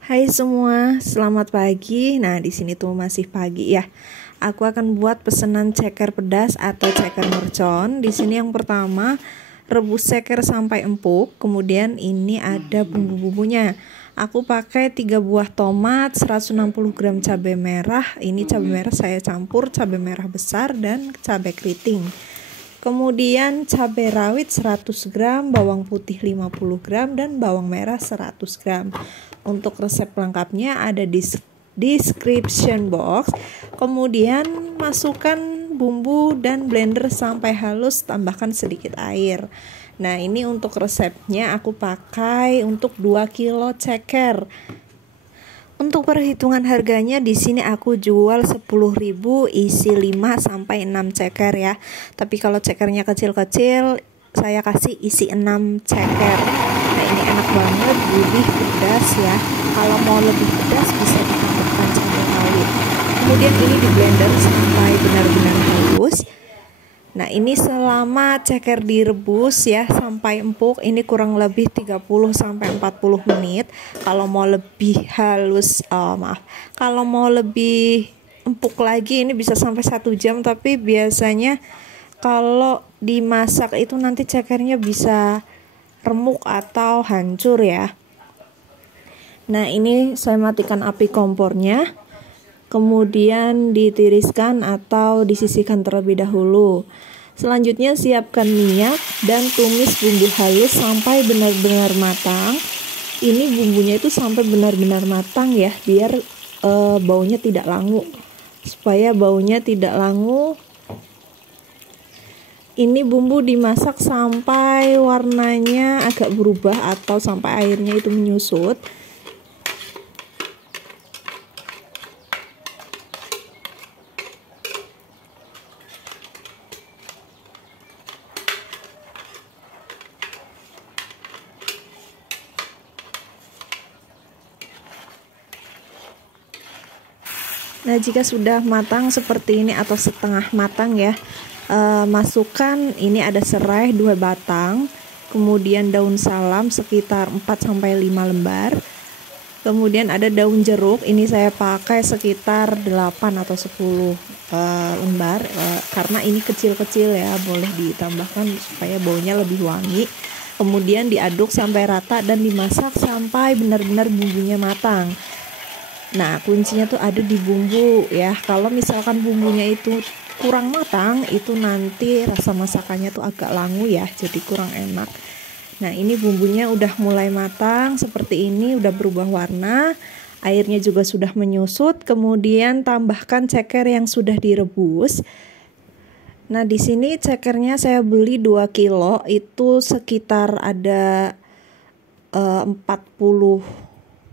Hai semua, selamat pagi. Nah, di sini tuh masih pagi ya. Aku akan buat pesanan ceker pedas atau ceker mercon. Di sini yang pertama, rebus ceker sampai empuk. Kemudian ini ada bumbu-bumbunya. Aku pakai 3 buah tomat, 160 gram cabai merah. Ini cabai merah saya campur cabai merah besar dan cabai keriting. Kemudian cabai rawit 100 gram, bawang putih 50 gram, dan bawang merah 100 gram. Untuk resep lengkapnya ada di description box. Kemudian masukkan bumbu dan blender sampai halus, tambahkan sedikit air. Nah, ini untuk resepnya aku pakai untuk 2 kilo ceker. Untuk perhitungan harganya di sini aku jual 10.000 isi 5 sampai 6 ceker ya. Tapi kalau cekernya kecil-kecil saya kasih isi 6 ceker. Nah, ini enak banget, gurih, pedas ya. Kalau mau lebih pedas bisa ditambahkan cabai rawit. Kemudian ini di blender sampai benar-benar halus. Nah, ini selama ceker direbus ya sampai empuk, ini kurang lebih 30 sampai 40 menit. Kalau mau lebih halus, kalau mau lebih empuk lagi ini bisa sampai 1 jam, tapi biasanya kalau dimasak itu nanti cekernya bisa remuk atau hancur ya. Nah, ini saya matikan api kompornya. Kemudian ditiriskan atau disisihkan terlebih dahulu. Selanjutnya siapkan minyak dan tumis bumbu halus sampai benar-benar matang. Ini bumbunya itu sampai benar-benar matang ya, biar baunya tidak langu. Supaya baunya tidak langu, ini bumbu dimasak sampai warnanya agak berubah atau sampai airnya itu menyusut. Nah, jika sudah matang seperti ini atau setengah matang ya, masukkan ini ada serai 2 batang, kemudian daun salam sekitar 4-5 lembar, kemudian ada daun jeruk, ini saya pakai sekitar 8 atau 10 lembar, karena ini kecil-kecil ya, boleh ditambahkan supaya baunya lebih wangi. Kemudian diaduk sampai rata dan dimasak sampai benar-benar bumbunya matang. Nah, kuncinya tuh ada di bumbu ya. Kalau misalkan bumbunya itu kurang matang, itu nanti rasa masakannya tuh agak langu ya, jadi kurang enak. Nah, ini bumbunya udah mulai matang seperti ini, udah berubah warna, airnya juga sudah menyusut. Kemudian tambahkan ceker yang sudah direbus. Nah, di sini cekernya saya beli 2 kilo, itu sekitar ada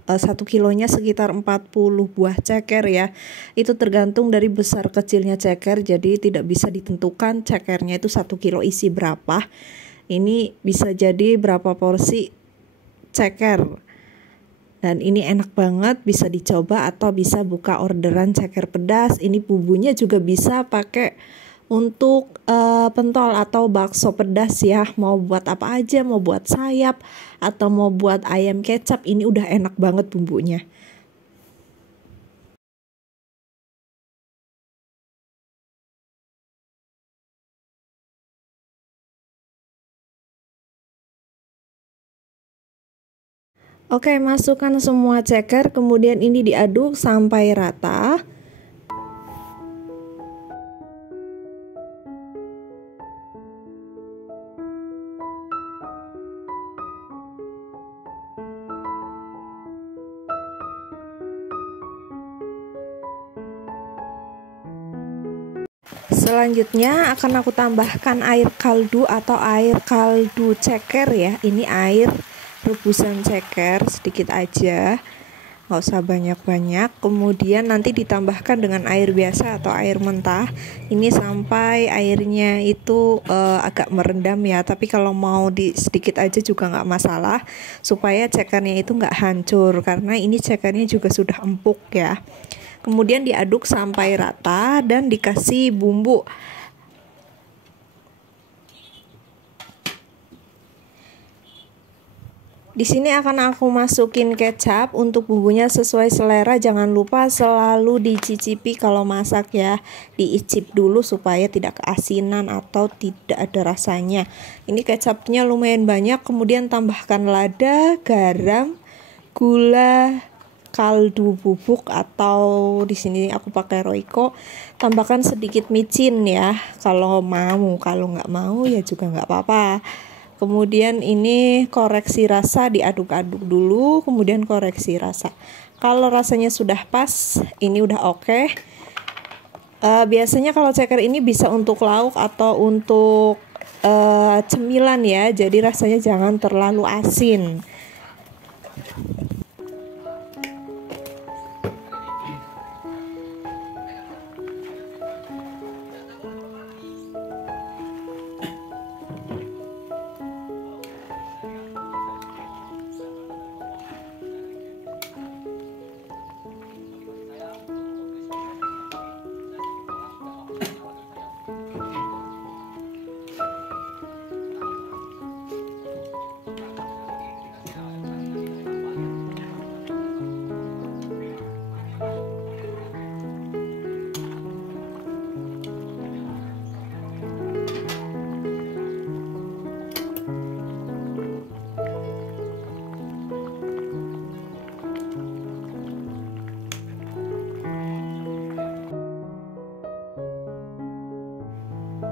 1 kilonya sekitar 40 buah ceker ya. Itu tergantung dari besar kecilnya ceker, jadi tidak bisa ditentukan cekernya itu 1 kilo isi berapa. Ini bisa jadi berapa porsi ceker. Dan ini enak banget, bisa dicoba atau bisa buka orderan ceker pedas. Ini bumbunya juga bisa pakai untuk pentol atau bakso pedas ya. Mau buat apa aja, mau buat sayap atau mau buat ayam kecap, ini udah enak banget bumbunya. Oke, masukkan semua ceker, kemudian ini diaduk sampai rata. Selanjutnya akan aku tambahkan air kaldu atau air kaldu ceker ya. Ini air rebusan ceker sedikit aja, nggak usah banyak-banyak. Kemudian nanti ditambahkan dengan air biasa atau air mentah. Ini sampai airnya itu agak merendam ya. Tapi kalau mau di sedikit aja juga nggak masalah, supaya cekernya itu nggak hancur, karena ini cekernya juga sudah empuk ya. Kemudian diaduk sampai rata dan dikasih bumbu. Di sini akan aku masukin kecap. Untuk bumbunya sesuai selera, jangan lupa selalu dicicipi kalau masak ya. Diicip dulu supaya tidak keasinan atau tidak ada rasanya. Ini kecapnya lumayan banyak, kemudian tambahkan lada, garam, gula, kaldu bubuk atau di sini aku pakai Royco. Tambahkan sedikit micin ya kalau mau, kalau nggak mau ya juga nggak apa-apa. Kemudian ini koreksi rasa, diaduk-aduk dulu, kemudian koreksi rasa. Kalau rasanya sudah pas, ini udah oke. Biasanya kalau ceker ini bisa untuk lauk atau untuk cemilan ya, jadi rasanya jangan terlalu asin.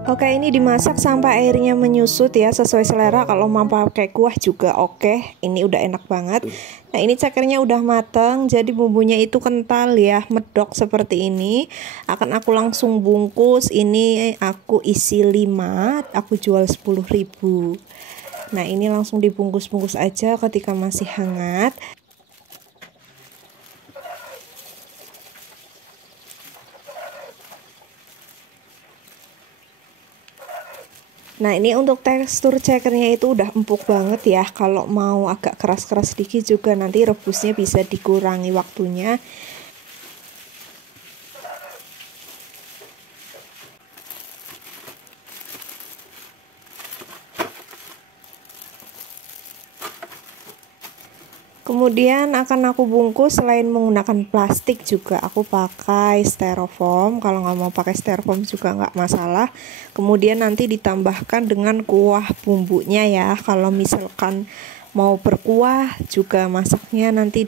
Oke, ini dimasak sampai airnya menyusut ya, sesuai selera. Kalau mau pakai kuah juga oke. Ini udah enak banget. Nah, ini cekernya udah mateng, jadi bumbunya itu kental ya, medok seperti ini. Akan aku langsung bungkus. Ini aku isi 5, aku jual 10.000. Nah, ini langsung dibungkus-bungkus aja ketika masih hangat. Nah, ini untuk tekstur cekernya itu udah empuk banget ya. Kalau mau agak keras-keras sedikit juga nanti rebusnya bisa dikurangi waktunya. Kemudian akan aku bungkus, selain menggunakan plastik juga aku pakai styrofoam. Kalau nggak mau pakai styrofoam juga nggak masalah. Kemudian nanti ditambahkan dengan kuah bumbunya ya. Kalau misalkan mau berkuah juga masaknya nanti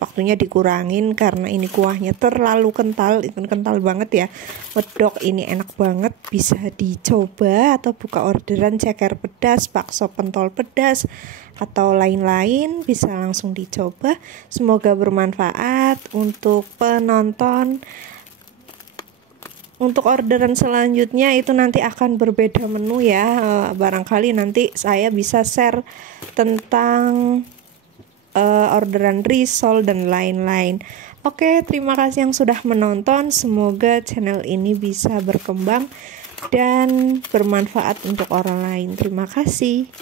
waktunya dikurangin karena ini kuahnya terlalu kental, itu kental banget ya, medok. Ini enak banget, bisa dicoba atau buka orderan ceker pedas, bakso pentol pedas atau lain-lain, bisa langsung dicoba. Semoga bermanfaat untuk penonton. Untuk orderan selanjutnya itu nanti akan berbeda menu ya. Barangkali nanti saya bisa share tentang orderan risol dan lain-lain. Oke, terima kasih yang sudah menonton. Semoga channel ini bisa berkembang dan bermanfaat untuk orang lain. Terima kasih.